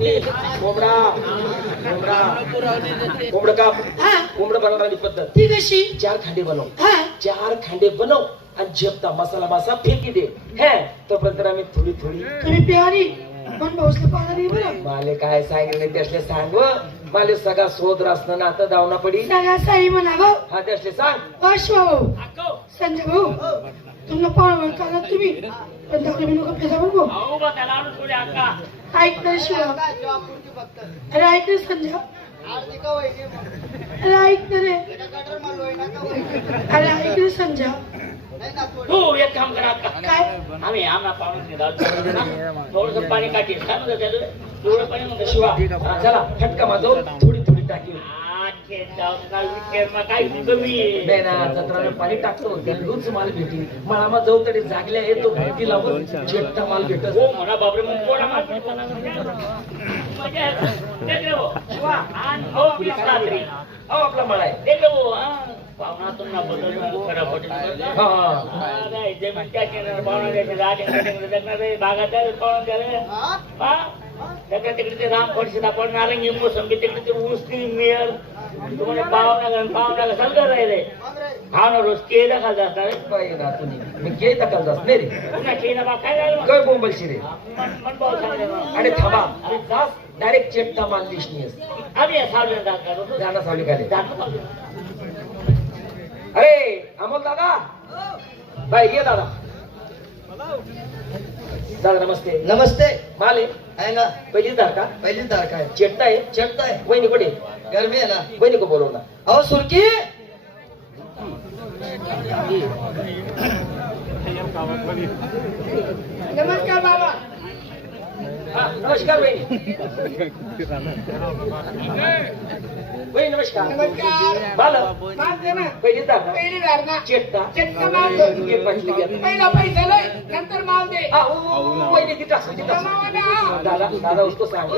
कोंबडा कोंबडा कोंबड काप कोंबड बनवणारी पद्धत ती कशी 4 खांडे बनव हा 4 खांडे बनव आणि झेपता मसाला मासा फेकी दे हे तोपर्यंत आम्ही थोडी थोडी तुम्ही प्यारी पण भाऊसला पाहणार बरं माले काय सांगितले त्यासले सांग माले सगळा शोध रासना ना आता दावना पडी सगळा साई म्हणा भाऊ हा त्यासले सांग अश्वा भाऊ संजय भाऊ तुमला पाहणार का तुम्ही पण दाखले मी लोक फेदा भाऊ अहो बा त्याला आणून थोडी अक्का ऐक ना शिवा अरे ऐक ना संजय अरे ऐक ना रे अरे ऐक ना संजय तू एक काम करा अक्का काय आम्ही आम्हाला पाहून थोडस पाणी काठी काय म्हणतात त्याला थोडं पाणी म्हणतो शिवा हा, चला फटका माजो थोडी थोडी टाकी काय कमी नाही ना जत्राला पाणी टाकतो लूच माल भेटी मला मग जाऊ तरी जागल्या येतो भेटी लावून जेट्टा माल भेटत हो म्हणा बापरे मग कोणा मजा आपला मळा आहे ते पाहुणा तुम्हाला बदल खरा पटेल जमीन त्या केंद्रावर पाहुणा द्यायचे राजे भागात पाहुणा द्यायला त्याच्या तिकडे ते राम फडशीत आपण नारंगी मोसंबी तिकडे ते ऊसनी मिळेल तुम्हाला पाहुणा सगळं राहिले हा ना रोज केळी खायला असणार पाहिजे ना तुम्ही मी केळी दखल जास नाही रे पुन्हा केळीला बा काय झालं काय बोंबलशी रे मन भाऊ सांगले आणि थांबा आणि जास डायरेक्ट चेट्टा माल दिसणी आम्ही सावली जात जाना सावली खाली जातो अरे अमोल दादा बाई ये दादा दादा नमस्ते नमस्ते माले आहे ना पहिली धार का पहिली तारखा आहे चेट्टा आहे चढता आहे वहिनी कुठे गरमी आहे ना वहिनी को बोलवला अहो सुरकी नमस्कार बाबा हा नमस्कार वहिनी वहिनी नमस्कार नमस्कार बाल माल दे ना पहिली धार का पहिली दार ना चेट्टा चटका माल दे ये पटली घ्या पहिला पैसा लय नंतर माल दे हा वहिनी ती टाकू ती टाकू कमावा ना दादा दादा उसको सांग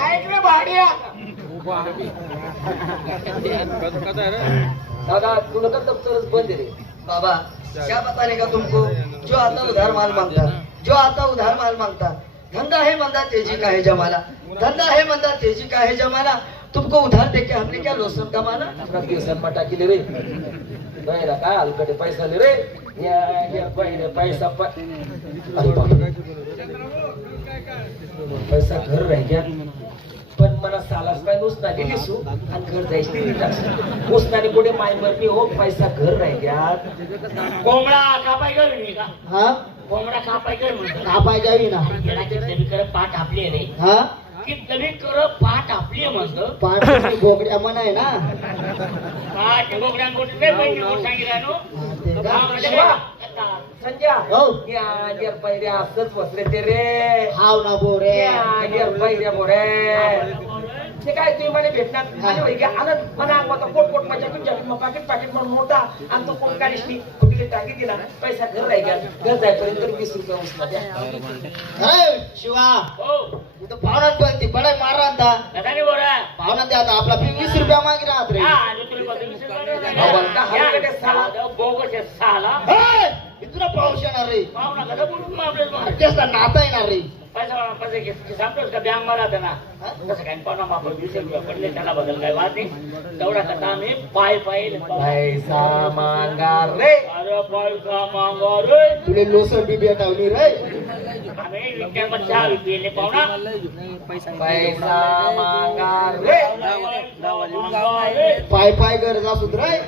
ऐक रे भाडिया दादा तुला का दफ्तरच बंद आहे रे बाबा क्या बताने का तुमको जो आता उधार माल मांगता जो आता उधार माल मांगता धंधा है मंदा तेजी का है जमाना धंधा है मंदा तेजी का है जमाना तुमको उधार देके हमने क्या लोसन कमाना अपना केसन मटा केले रे बाहेर काय हलकडे पैसा ले रे या बाहेर पैसा अरे बापरे. पैसा घर राह गया पण मला सालास पाय उसनाने दिसू आणि घर जायची नाही उसनाने पुढे माय मरणी हो पैसा घर राह गया कोंबडा कापाय गेली का हा कोंबडा कापाय गेली म्हणतो कापाय जावी ना कर पाठ आपली रे हा की नवी कर पाठ आपली म्हणतो पाठ बोकड्या मन आहे ना पाठ गोगड्यान गोटी नाही पाहिजे म्हणून सांगितलं हा, ते संजय हो. या पैऱ्या असंच बसले ते रे हाव ना बोरे या पैऱ्या मोरे ते काय तुम्ही मला भेटणार माझ्या वैगे आनंद मना आता कोट कोट माझ्या तुमच्या मग पाकिट पाकिट म्हणून मोठा आणि तो कोण काढीशी कुठे टाकी दिला पैसा घर राही घ्या घर जायपर्यंत 20 रुपये उसला द्या शिवा हो तू पाहुणात पण ती बडाय मारा आता दादाने बोला पाहुणा द्या आता आपला 20 रुपया मागे राहत रे हा आणि तुम्ही बघितलं साला बोगस साला इथून पाऊस येणार रे पाहुणा कसं बोलून मग आपल्याला त्याचा नाता येणार रे पैसे सांगतोस का बँक मला ना कसं काय पाहुणा मापर 20 रुपये पडले त्याला बदल काय बात नाही तेवढा कसा आम्ही पाय पैसा मागा रे अरे पैसा मागा रे तुले लोसन बी भेटावली रे आम्ही विद्यामध्ये चहा विकले पाहुणा पैसा मागा रे पाय पाय गरजा सुधराय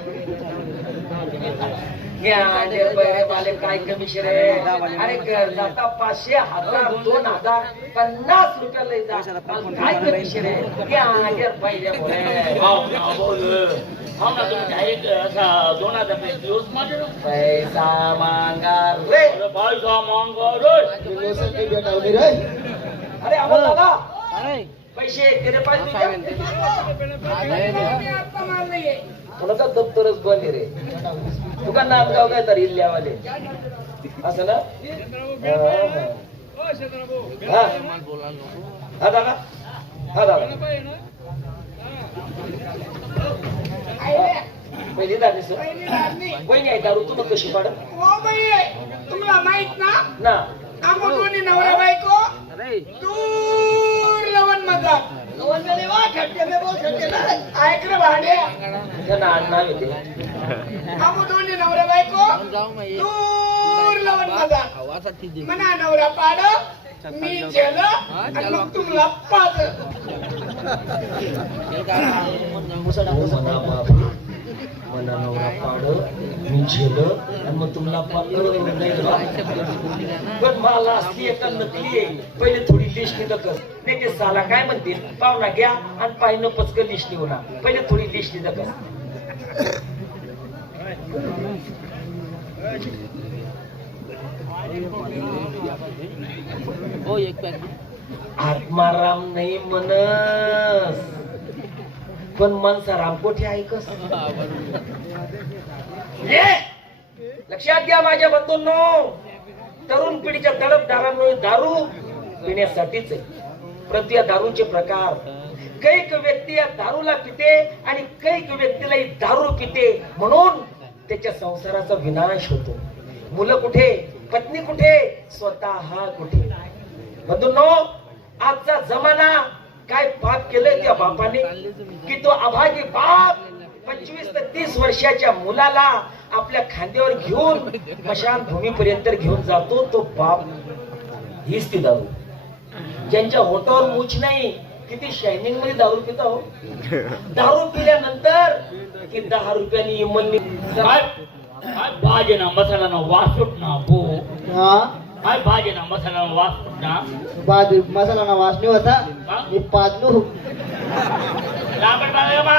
माले काय कमिशन आहे अरे गरजाचा 500 1000 2000 50 रुपये लय जा काय कमिशन आहे पहिल्या असा 2000 दिवस माझे पैसा मागा रे पैसा मागा रे लोसन बी भेटावली रे अरे अमोल दादा पैसे तेरे पास कोणाचा दप्तरच बंद रे तुका नामगाव काय तर इल्ल्यावाले असं ना हा हा दादा हा दादा पहिली दादी सर वहिनी आहे दारू तू कशी पाड हो बाई तुम्हाला माहित ना ना आम्ही दोन्ही नवरा बायको तू मजा वंदने वा खट्टे में बोल खट्टे ना ऐक रे भांडे त्यांना नाव येते आम्ही दोन्ही नवरा बायको दूर लावून मजा मना नवरा पाड मी जेल आणि मग तुम्हाला पाच मना नवरा पाड मी झेल आणि मग तुम्हाला पण मला असली एका नकली आहे पहिले थोडी लिस्ट दकस नाही ते साला काय म्हणतील पाहुणा घ्या आणि पाहिलं पचकन लिस्ट होणार पहिले थोडी लिस्ट दकस आत्माराम नाही म्हणस पण मनसा रामकोठी ऐकस लक्षात घ्या माझ्या बंधूंनो तरुण पिढीच्या तडफदारांमुळे दारू पिण्यासाठीच आहे परंतु या दारूचे प्रकार कैक व्यक्ती या दारूला पिते आणि कैक व्यक्तीला ही दारू पिते म्हणून त्याच्या संसाराचा विनाश होतो मुलं कुठे पत्नी कुठे स्वतः कुठे बंधूंनो आजचा जमाना काय पाप केलंय त्या बापाने की तो अभागी बाप 25 ते 30 वर्षाच्या मुलाला आपल्या खांद्यावर घेऊन स्मशानभूमीपर्यंत घेऊन जातो तो बाप हीच ती दारू ज्यांच्या होटावर मूछ नाही किती शायनिंग मध्ये दारू पिता हो दारू पिल्यानंतर की 10 रुपयांनी इमननी भाजना मसाला वासूट ना बो हा काय भाजना मसाला वासूट ना बाद मसाला ना वासनी होता मी पादलो लांबड बाळा बा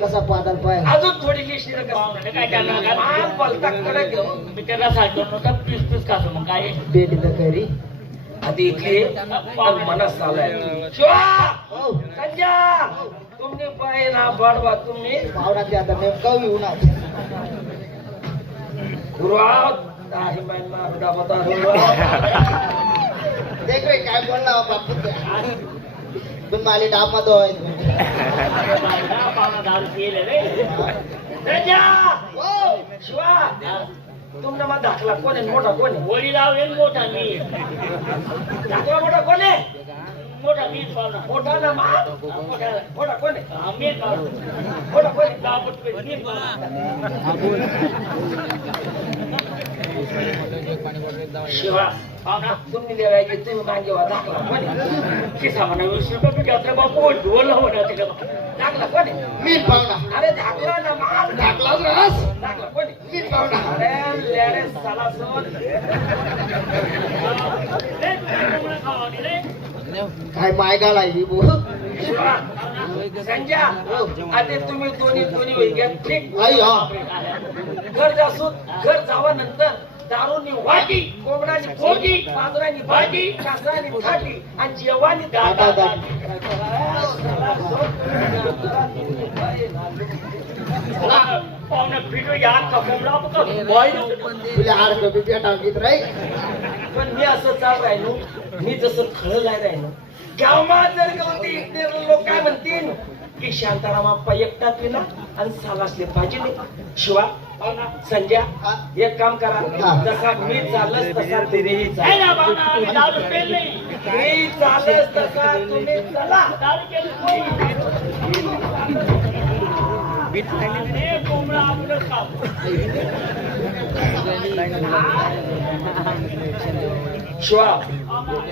कसा पादल पाय अजून थोडी लिस्ट पाहुणे काय करणार काय मान पलटा कडे घेऊन मी त्याला साठवून नव्हता पीस पीस खातो मग काय बेटी तर करी आधी इथली मनास आलाय संजय तुम्ही पाय ना बडवा तुम्ही पावडा ते आता नेमका येऊ ना गुरुवार आहे महिना हुडा बता देख रे काय बोलला बापू तुम माली डाब मत होय पाहुणा दारू पिले रे संजय शिवा तुमने मग दाखला कोण आहे मोठा कोण आहे वडी लावलेल मोठा मी दाखला मोठा कोण आहे मोठा मी पाहुणा मोठा ना मा मोठा कोण आहे आम्ही पाहुणा मोठा कोण आहे दापट पे मी पाहुणा शिवा पाहुणा तुम्ही देवायचे तुम्ही मागे वा दाखला कोण आहे किसा म्हणा 20 रुपये घेतले बापू ढोल होणार तिकडे दाखला कोण आहे मी पावडा अरे दाखला ना माल टाकला रस दाखला कोण आहे मी पावडा अरे लेरे साला सोड काय माय गाला ही बो शिवा संजय आता तुम्ही दोन्ही वैग्या ठीक आई हा घर जावा नंतर दारूनी वाटी कोंबडानी फोडी पांजरानी भाटी कासरानी थाटी आणि जेवानी दादा पाहुणा पिटो यार का कोंबडा बघ तुला आड कमी पेटा गीत रे पण मी असं चाल राहिलो मी जसं खळं जाय राहिलो गावात जर गवती इकडे लोक काय म्हणतील की शांताराम आप्पा एकटा पिला आणि सालासले पाहिजे शिवा संजय एक काम करा जसा मी चालस तसा तुम्ही चाला मी चालस तसा तुम्ही चला कोंबडा आपलं खाऊ शिवा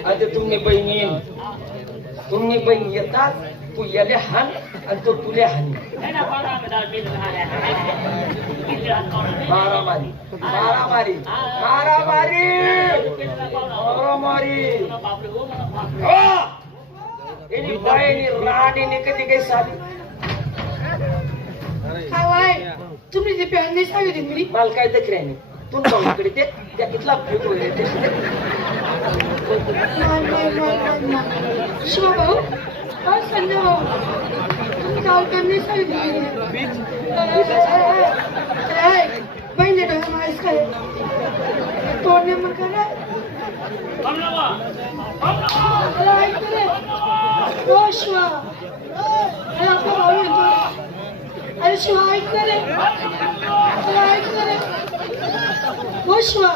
आता तुम्ही बहीण येतात तू याले हान आणि तो तुले हानी मारामारी मारामारी मारामारी मारामारी एनी बाईनी राणीने कधी काही साली काय तुम्ही जे प्यान नाही सांगितली मी माल काय देख रे तू इकडे ते त्या कितला फोटो शिवा भाऊ संजय भाऊ तुम्ही गाव करणे सांगितली पहिले डोळा माहीत काय तोडणे मग करा शिवा अरे शिवा ऐक रे ऐक रे हो शिवा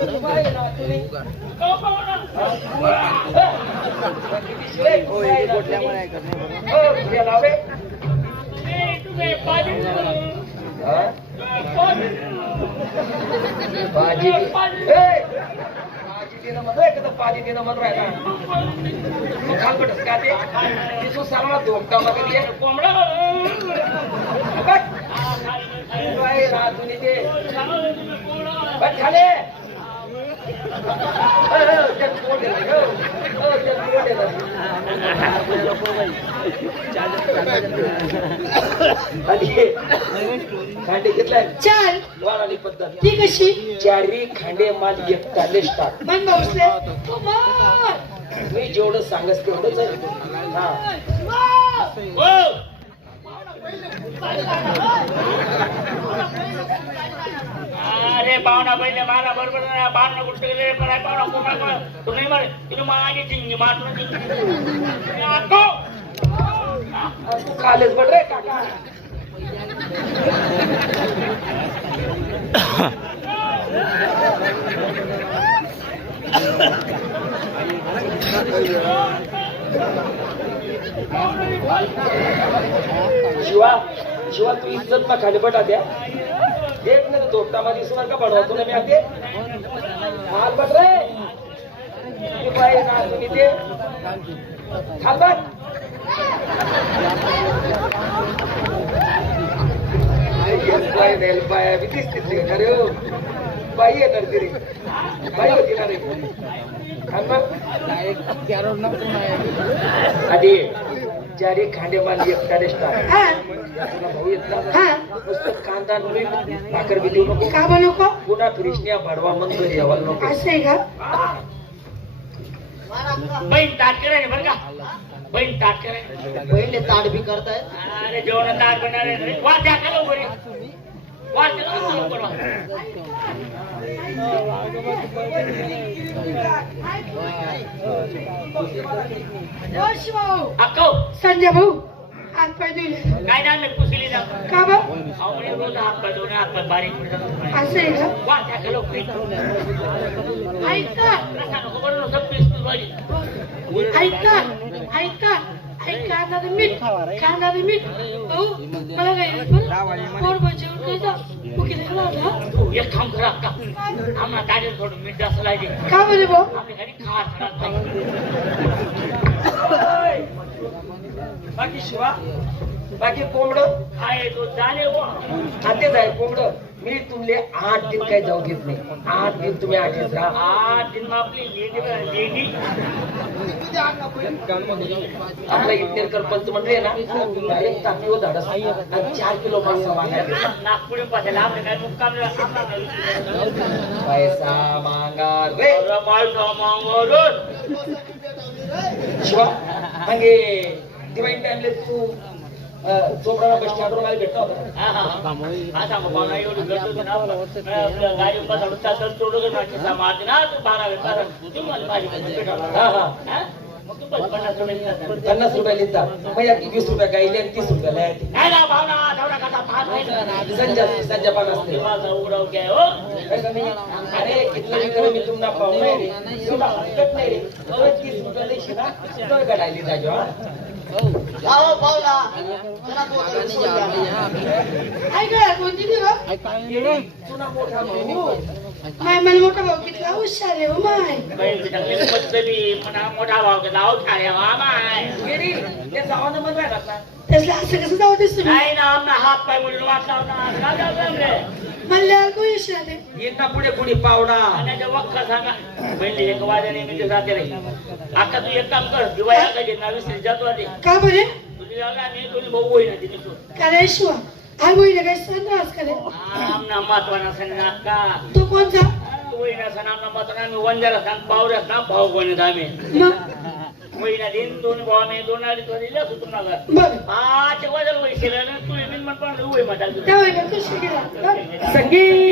बाई ना तुम्ही हो, पाहुणा. किती शिवाय बाई ना तुम्ही. हो तुझ्या नाव रे तुम्ही पाणी हा? पाणी भाजी ए! भाजी देणं म्हणतोय का तर पाणी देणं म्हणून राहिला तू खालपटच का ते दिसू सर्वाला धोका मग ये कोंबडा बट बाई ना तुम्ही ते बट खाले खांडे घेतलाय चाल वाळाली पद्धत ती कशी चारी खांडे माल एकटा लिस्टात मन भाऊसले कमाल मी जेवढं सांगस तेवढंच आहे हा अरे पाहुणा पहिले मारा बरोबर पाहुणा कुठे गेले पाहुणा कोंबडा तुम्ही मारे तुम्ही मागे चिंगी मारून तू खालेच बड रे काका शिवा शिवा तू इज्जत ना खाली बटा द्या देख ना धोपटा मध्ये सुमार का बनवतो ना मी आते माल बट रे ते बाई ना तुम्ही ते खाल बट बाई नाही बाया बी दिसते का रे बाई येणार तरी बाई होती ना रे खाल बट आधी चारी खांडे माल एकटा स्टार्ट हा तुला भाऊ येत ना हा नुसतं कांदा नुरी भाकर बी देऊ नको का बनवको पुन्हा फिरिशन्या भाडवा मंदर यावाल नको असं आहे का बहीण ताट करायला बरं का बहीण ताट करायला पहिले ताड बी करतायत अरे जेवण ताट बनवले वा त्या का लवकर वा त्या लवकर वा ओ शिवाऊ अक्को संजय भाऊ हात पाय धुले काय झालं पुसली जा का बा आवडे रोज हात पाय धुणे हात पाय बारीक पडतात असं आहे का वा त्या का लवकर ऐका खबर सब पीस भाजी ऐका ऐका ऐका कांदा मीठ कांदा मीठ भाऊ मला काय कोण जेवण काय जा मुकी ना एक काम करा अक्का आम्हाला ताजे थोडं मीठ जास्त लागेल का बरे भाऊ आपल्या घरी खास खात नाही बाकी शिवा बाकी कोंबड आहे तो झाले वा आतेच आहे कोंबड मी तुमले 8 दिन काय जाऊ देत नाही 8 दिन तुम्ही आठच राहा आज दिन आपली लेडी आपला इतनेरकर पंचमंडळ आहे ना डायरेक्ट टाकीवर धाडस आणि 4 किलो मासा मागायला नागपुरी पाठवला आपल्या काय मुक्काम पैसा मागा रे शिवा मागे दिवाळी टाइमले तू चोपडाला बस स्टँडवर मला भेटला होता गाडी हा हा 50 रुपये लिहिता मग या 20 रुपये गायले आणि 30 रुपयाला आहे संजय पण असते कसं नाही अरे कितलं विकलं मी तुम्हाला पाहू नाही रे एवढा हटकत नाही रे 30 रुपये लिहिशी ना तो गाडायली जाजो हा आओ पावला जरा बोलतो ऐका कोणती देवा तुला मोठा भाऊ माय मला मोठा भाऊ किती हुशार आहे हो माय मोठा भाव जाऊ माय गेली ते जावानं मन राहिला ना त्याला असं कसं जाऊ देस तुम्ही नाही ना आमना हात पाय म्हणून वाटला म्हणल्यावर कोण हुशार आहे येत ना पुढे कोणी पावडा वक्क सांगा बहिणी एक वाजाने मी जाते रे आता तू एक काम कर दिवाळी आकायची ना विसरी जातो आधी का बरे तुझी जागा आणि दोन्ही भाऊ होईना तिथे तू कारण शिवा हा बोईला काय संन्यास करे आमना महत्वाना सण नाका तो कोणता तू होईना सण आमना महत्वाना आम्ही वंजारा सांग पावऱ्यात ना भाऊ कोणी आम्ही मग होईना दिन दोन भाऊ आम्ही दोन आली तो दिला तुम्हाला बघ पाच वाजल वैशिला तुझे बिन म्हण पण होई म्हणाल त्या वैला कशी गेला संगीत